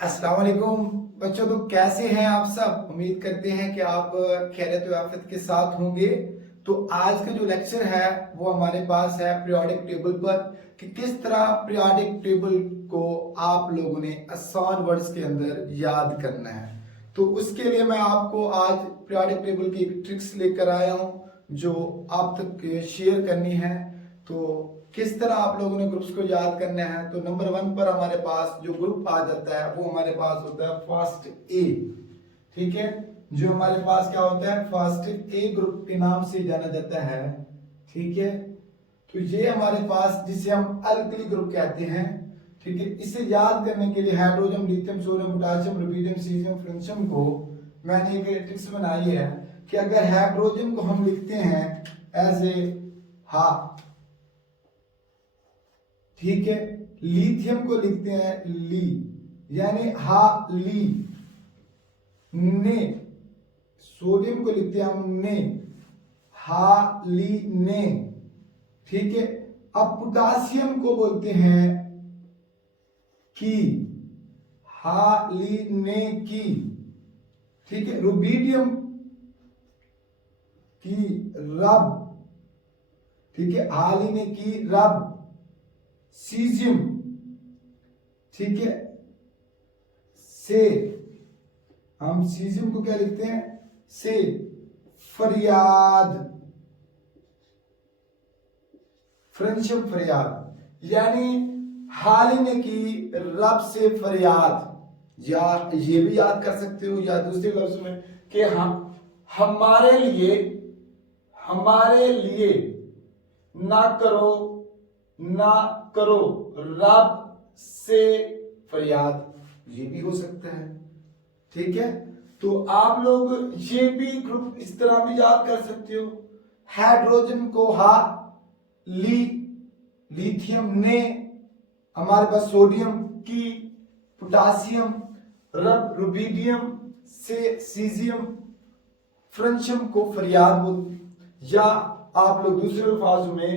अस्सलाम वालेकुम बच्चों। तो कैसे हैं आप सब? उम्मीद करते हैं कि आप खैरियत व आफियत के साथ होंगे। तो आज का जो लेक्चर है वो हमारे पास है पीरियोडिक टेबल पर, कि किस तरह पीरियोडिक टेबल को आप लोगों ने आसान वर्ड्स के अंदर याद करना है। तो उसके लिए मैं आपको आज पीरियोडिक टेबल की एक ट्रिक्स लेकर आया हूँ जो आप तक शेयर करनी है। तो किस तरह आप लोगों ने ग्रुप्स को याद करना है। तो नंबर 1 पर हमारे पास जो ग्रुप आ जाता है वो हमारे पास होता है फर्स्ट ए। ठीक है, जो हमारे पास क्या होता है फर्स्ट ए ग्रुप के नाम से जाना जाता है। ठीक है, तो ये हमारे पास जिसे हम अल्कली ग्रुप कहते हैं। ठीक है, इसे याद करने के लिए hydrogen, lithium, sodium, potassium, rubidium, caesium, francium को मैंने एक ट्रिक्स बनाई है कि अगर हाइड्रोजन को हम लिखते हैं एज ए हा, ठीक है, लिथियम को लिखते हैं ली, यानी हा ली ने, सोडियम को लिखते हैं हम ने, हा ली ने। ठीक है, अब पोटासियम को बोलते हैं की, हा ली ने की। ठीक है, रुबिडियम की रब, ठीक है, हा ली ने की रब। सीजियम, ठीक है, से, हम सीजियम को क्या लिखते हैं से। फरियाद, फ्रेंशियम फरियाद, यानी हालिने की रब से फरियाद। या ये भी याद कर सकते हो या दूसरे लफ्ज में कि हम हमारे लिए ना करो रब से फरियाद, ये भी हो सकता है। ठीक है, तो आप लोग ये भी ग्रुप इस तरह भी याद कर सकते हो। हाइड्रोजन को हा ली, लिथियम ने, हमारे पास सोडियम की, पोटासियम रब, रुबिडियम से, सीजियम, फ्रेंशियम को फरियाद बोल। या आप लोग दूसरे अल्फाजों में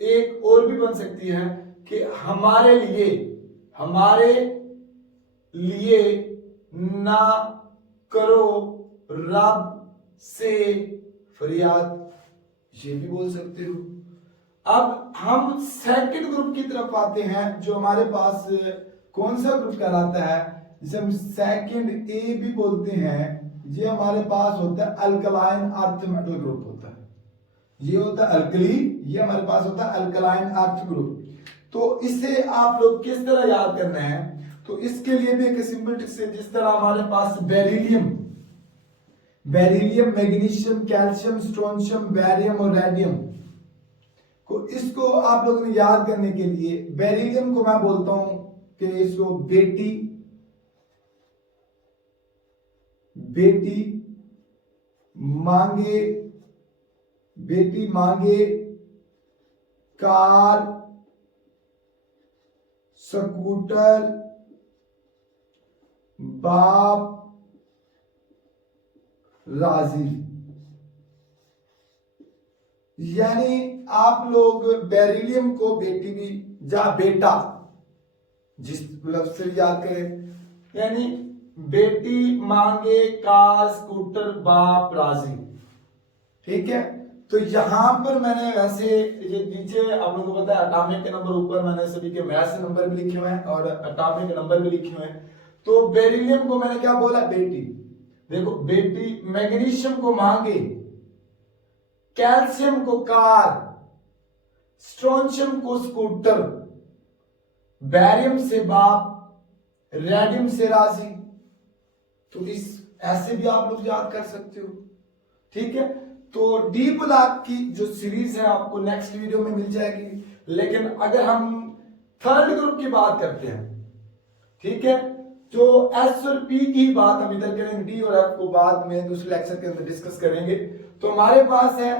एक और भी बन सकती है कि हमारे लिए ना करो रब से फरियाद, ये भी बोल सकते हो। अब हम सेकंड ग्रुप की तरफ आते हैं, जो हमारे पास कौन सा ग्रुप कहलाता है, जिसे हम सेकंड ए भी बोलते हैं। ये हमारे पास होता है अल्कलाइन अर्थ मेटल ग्रुप होता है। ये होता है अल्कली, ये हमारे पास होता है अल्कलाइन अर्थ ग्रुप। तो इसे आप लोग किस तरह याद करना है, तो इसके लिए भी एक सिंपल ट्रिक्स है। जिस तरह हमारे पास beryllium, magnesium, calcium, strontium, barium और रेडियम को, इसको आप लोगों ने याद करने के लिए बेरिलियम को मैं बोलता हूं कि इसको बेटी मांगे कार, स्कूटर, बाप राजी। यानी आप लोग बेरिलियम को बेटी भी या बेटा जिस लफ्ज से याद करें, यानी बेटी मांगे कार, स्कूटर, बाप राजी। ठीक है, तो यहां पर मैंने वैसे ये नीचे आप लोगों को पता है एटॉमिक के नंबर ऊपर मैंने सभी के मैथ्स नंबर भी लिखे हुए हैं और एटॉमिक के नंबर भी लिखे हुए हैं। तो बेरिलियम को मैंने क्या बोला बेटी, देखो बेटी, मैग्नीशियम को मांगे, कैल्शियम को कार, स्ट्रोंशियम को स्कूटर, बैरियम से बाप, रेडियम से राजी। तो इस ऐसे भी आप लोग याद कर सकते हो। ठीक है, तो डी ब्लॉक की जो सीरीज है आपको नेक्स्ट वीडियो में मिल जाएगी। लेकिन अगर हम थर्ड ग्रुप की बात करते हैं, ठीक है, जो एस और पी की बात हम इधर करेंगे, डी और एफ को बाद में दूसरे लेक्चर के अंदर डिस्कस करेंगे। तो हमारे पास है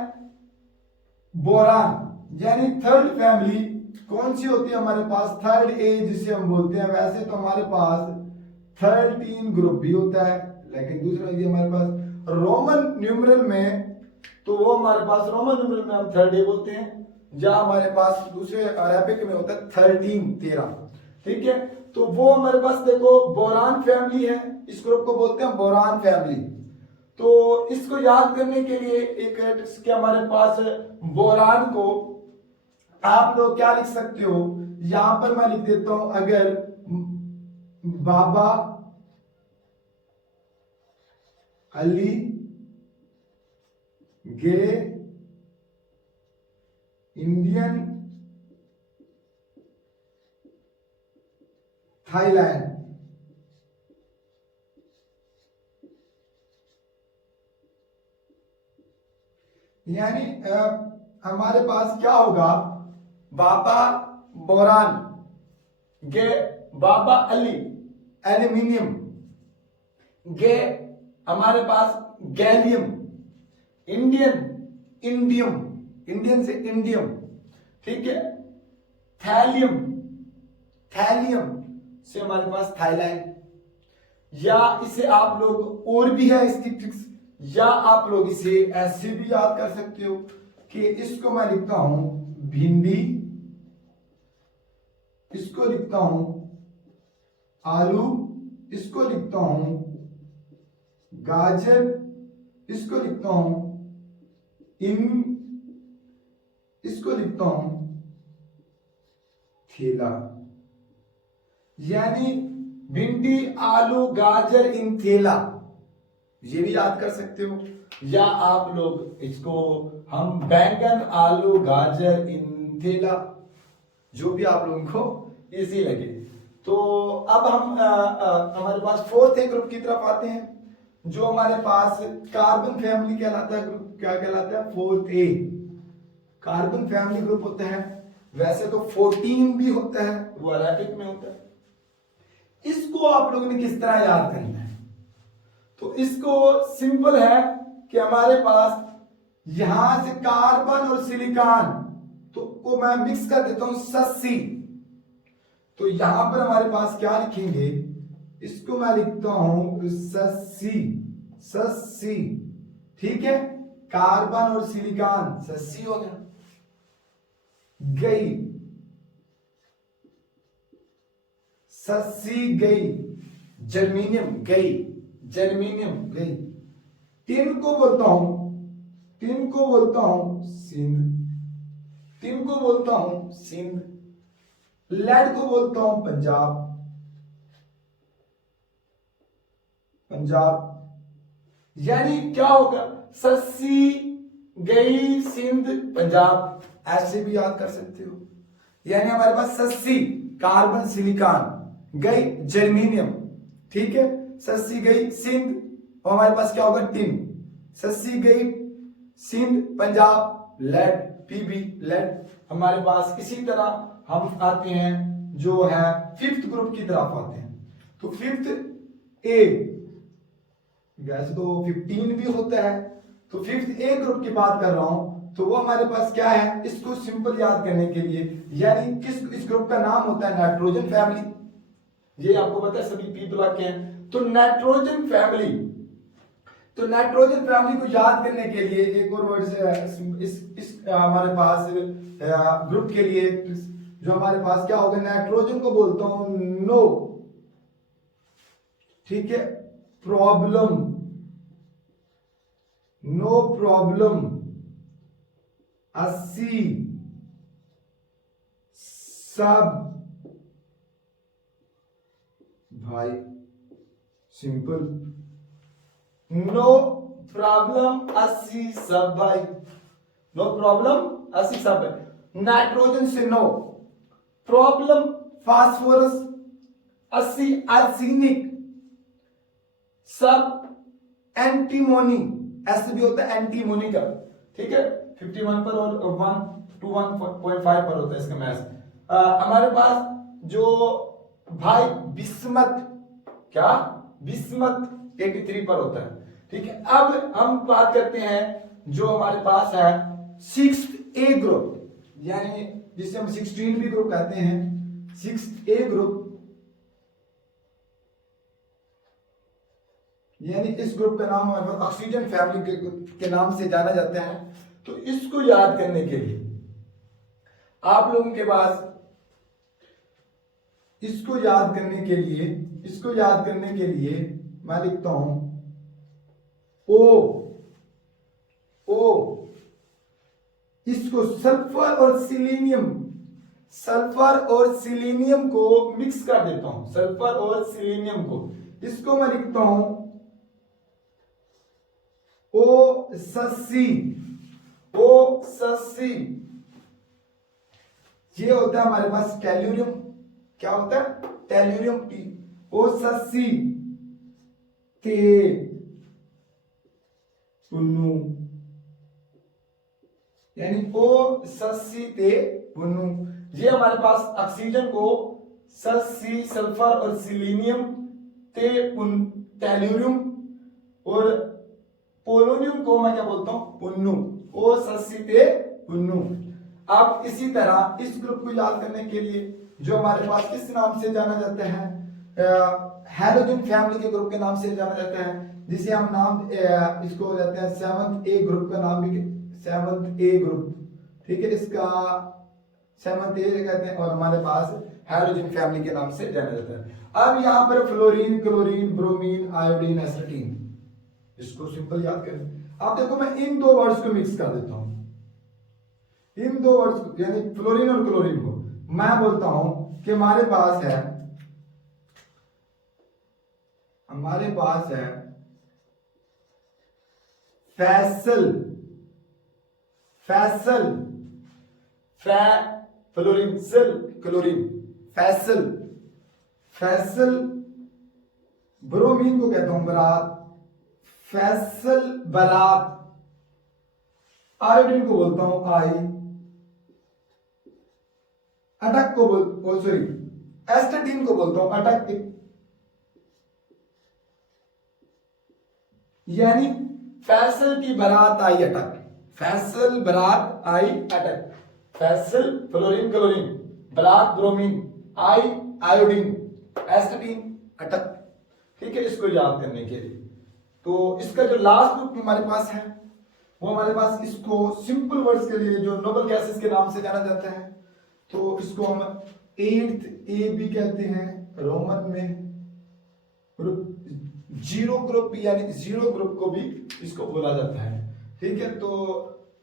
बोरान, यानी थर्ड फैमिली कौन सी होती है हमारे पास, थर्ड ए जिसे हम बोलते हैं। वैसे तो हमारे पास 13 ग्रुप भी होता है, लेकिन दूसरा ये हमारे पास रोमन न्यूमरल में, तो वो हमारे पास रोमन न्यूमरल में हम थर्ड ए बोलते हैं, या हमारे पास दूसरे अरेबिक में होता है 13। ठीक है, तो वो हमारे पास देखो बोरान फैमिली है, इस ग्रुप को बोलते हैं बोरान फैमिली। तो इसको याद करने के लिए एक इसके हमारे पास बोरान को आप लोग क्या लिख सकते हो, यहां पर मैं लिख देता हूं, अगर बाबा अली गे इंडियन थाईलैंड, यानी हमारे पास क्या होगा, बाबा बोरान गे बाबा अली एल्यूमिनियम गे हमारे पास गैलियम इंडियन इंडियम इंडियन से इंडियम, ठीक है, थैलियम थैलियम से हमारे पास थाईलैंड, या इसे आप लोग और भी है इसकी ट्रिक्स, या आप लोग इसे ऐसे भी याद कर सकते हो कि इसको मैं लिखता हूं भिंडी, इसको लिखता हूं आलू, इसको लिखता हूं गाजर, इसको लिखता हूं इसको लिखता हूं थेला, यानी भिंडी आलू गाजर इन थेला, ये भी याद कर सकते हो। या आप लोग इसको हम बैंगन आलू गाजर इन थेला, जो भी आप लोगों को इजी लगे। तो अब हम हमारे पास फोर्थ ए ग्रुप की तरफ आते हैं, जो हमारे पास कार्बन फैमिली कहलाता है। ग्रुप क्या कहलाता है, फोर्थ ए कार्बन फैमिली ग्रुप होता है। वैसे तो 14 भी होता है, वो अरेबिक में होता है। इसको आप लोगों ने किस तरह याद करना है, तो इसको सिंपल है कि हमारे पास यहां से कार्बन और सिलिकॉन तो को मैं मिक्स कर देता हूं सस्सी, तो यहां पर हमारे पास क्या लिखेंगे, इसको मैं लिखता हूं सस्सी सस्सी, ठीक है, कार्बन और सिलिकॉन सस्सी हो गया। गई सस्सी गई, जर्मीनियम गई, जर्मीनियम गई। टिन को बोलता हूं सिंध, टिन को बोलता हूं सिंध। लेड को बोलता हूं पंजाब, पंजाब। यानी क्या होगा, सस्सी गई सिंध पंजाब, ऐसे भी याद कर सकते हो। यानी हमारे पास सस्सी कार्बन सिलिकॉन, गई जर्मीनियम, ठीक है, सस्सी गई सिंध, और हमारे पास क्या होगा टिन, सस्सी गई Sindh Punjab, lead Pb lead. हमारे पास इसी तरह हम आते हैं जो है फिफ्थ ग्रुप की तरफ आते हैं। तो फिफ्थ ए, वैसे तो 15 भी होता है, तो फिफ्थ ए ग्रुप की बात कर रहा हूं, तो वो हमारे पास क्या है, इसको सिंपल याद करने के लिए, यानी किस इस ग्रुप का नाम होता है नाइट्रोजन फैमिली। ये आपको पता है सभी पी ब्लॉक के हैं। तो नाइट्रोजन फैमिली, तो नाइट्रोजन फैमिली को याद करने के लिए एक और वर्ड से इस हमारे पास ग्रुप के लिए जो हमारे पास क्या होगा, नाइट्रोजन को बोलता हूं नो, ठीक है, प्रॉब्लम, नो प्रॉब्लम, 80 सब भाई, सिंपल, नो प्रॉब्लम 80 सब भाई, नो प्रॉब्लम 80 सब भाई। नाइट्रोजन से नो, प्रॉब्लम फास्फोरस, 80 आर्सेनिक, सब एंटीमोनी, ऐसे भी होता है एंटीमोनी का, ठीक है, 51 पर और 121.5 पर होता है इसका मैथ्स। हमारे पास जो भाई बिस्मत, क्या बिस्मत 83 पर होता है, ठीक है। अब हम बात करते हैं जो हमारे पास है 6th ए ग्रुप, यानी जिसे हम 16 भी ग्रुप कहते हैं, 6th ए ग्रुप, यानी इस ग्रुप का नाम हमारे पास ऑक्सीजन फैमिली के नाम से जाना जाता है। तो इसको याद करने के लिए आप लोगों के पास इसको याद करने के लिए, इसको याद करने के लिए मैं लिखता हूं ओ, ओ, इसको सल्फर और सिलीनियम, सल्फर और सिलीनियम को मिक्स कर देता हूं, सल्फर और सिलीनियम को, इसको मैं लिखता हूं ओ ससी, ओ ससी। ये होता है हमारे पास टेल्यूरियम, क्या होता है टेल्यूरियम टी, ओ ससी ते पुन्नु, यानी ओ ससी ते पुन्नु। ये हमारे पास ऑक्सीजन को ससी सल्फर और सिलीनियम ते टेल्यूरियम और पोलोनियम को मैं क्या बोलता हूं पुन्नु, ओ ससी ते पुन्नु। अब इसी तरह इस ग्रुप को याद करने के लिए जो हमारे पास किस नाम से जाना जाता है, हैलोजन फैमिली के ग्रुप के नाम से जाना जाता है, जिसे हम नाम इसको हो जाते हैं 7th ए ग्रुप का नाम भी, 7th ए ग्रुप, ठीक है, इसका 7th ए कहते हैं, और हमारे पास हैलोजन फैमिली के नाम से जाना जाता है। अब यहाँ पर फ्लोरीन, क्लोरीन, ब्रोमीन, आयोडीन, एसिटीन, इसको सिंपल याद करें। आप देखो मैं इन दो वर्ड्स को मिक्स कर देता हूं, इन दो वर्ड्स यानी फ्लोरीन और क्लोरीन को मैं बोलता हूं कि हमारे पास है, हमारे पास है फैसल, फैसल, फ्लोरीन सेल क्लोरीन, फैसल, फैसल। ब्रोमीन को कहता हूं बरात, फैसल बरात। आयोडीन को बोलता हूं आई, अटक को सॉरी एस्टेटीन को बोलता हूं अटक, यानी फैसल की बारात आई अटक, फैसल बारात आई अटक, फैसल फ्लोरीन क्लोरीन, बारात ब्रोमीन, आई आयोडीन, एस्टेटीन अटक, ठीक है, इसको याद करने के लिए। तो इसका जो लास्ट ग्रुप हमारे पास है वो हमारे पास, इसको सिंपल वर्ड्स के लिए जो नोबल गैसेस के नाम से जाना जाता है, तो इसको हम 8th ए भी कहते हैं रोमन में, जीरो ग्रुप यानी जीरो ग्रुप को भी इसको बोला जाता है, ठीक है। तो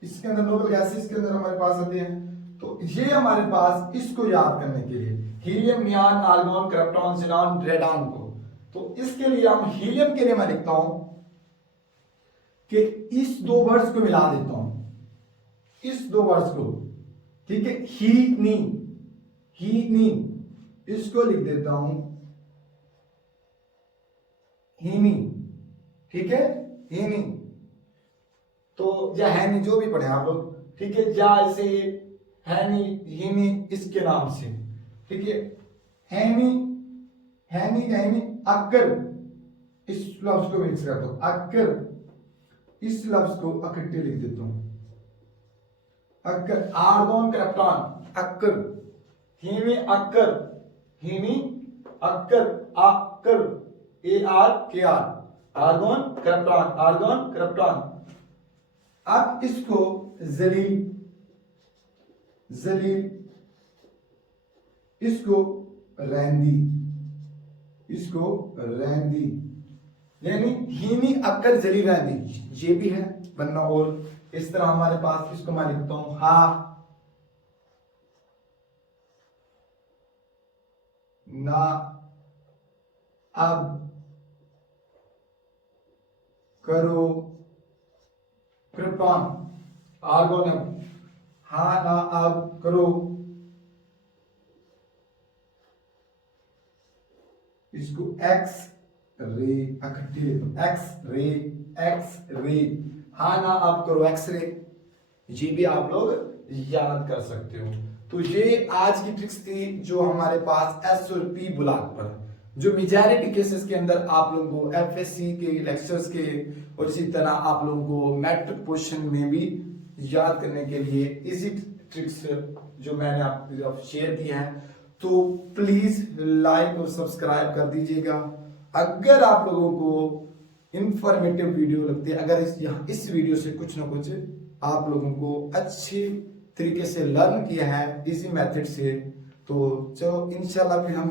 इसके अंदर नोबल गैसेस के अंदर हमारे पास आते हैं, तो ये हमारे पास इसको याद करने के लिए helium, neon, argon, krypton, xenon, radon को, तो इसके लिए हम हीलियम के लिए मैं लिखता हूं कि इस दो वर्ड्स को मिला देता हूं, इस दो वर्ड्स को, ठीक है, ही नी, ही नी, इसको लिख देता हूं हीनी, ठीक है, हीनी। तो या हैनी जो भी पढ़े आप लोग, ठीक है, या ऐसे हैनी हीनी इसके नाम से, ठीक है, हैनी, हैनी, हैनी, अक्कर, इस लफ्ज को मिक्स कर दो, अक्कर, इस लफ्ज को इकट्ठे लिख देता हूं अक्कर, आर्गन, क्रिप्टॉन, अक्कर, हीमी अक्कर, हीमी अक्कर, अक्कर, A R K R, argon krypton, argon krypton. अब इसको जलील, जलील, इसको रैंदी, इसको रैंदी, यानी हीनी अक्कर जलील रैंदी, ये भी है बनना। और इस तरह हमारे पास इसको मैं लिखता हूं हा, ना, अब, करो, क्रिप्टॉन, आर्गोनम, हा, ना, अब, करो, इसको X ray, X ray, X ray, हा, ना, अब, करो, एक्स रे, ये भी आप लोग याद कर सकते हो। तो ये आज की ट्रिक्स थी जो हमारे पास एस और पी ब्लॉक पर, जो मेजॉरिटी केसेस के अंदर आप लोगों को एफएससी के लेक्चर्स के और इसी तरह आप लोगों को मैट्रिक क्वेश्चन में भी याद करने के लिए इजी ट्रिक्स जो मैंने आपको शेयर किए हैं। तो प्लीज लाइक और सब्सक्राइब कर दीजिएगा। अगर आप लोगों को इंफॉर्मेटिव वीडियो लगती है, अगर इस वीडियो से कुछ ना कुछ आप लोगों को अच्छी तरीके से लर्न किया है इसी मेथड से, तो चलो इंशाल्लाह फिर हम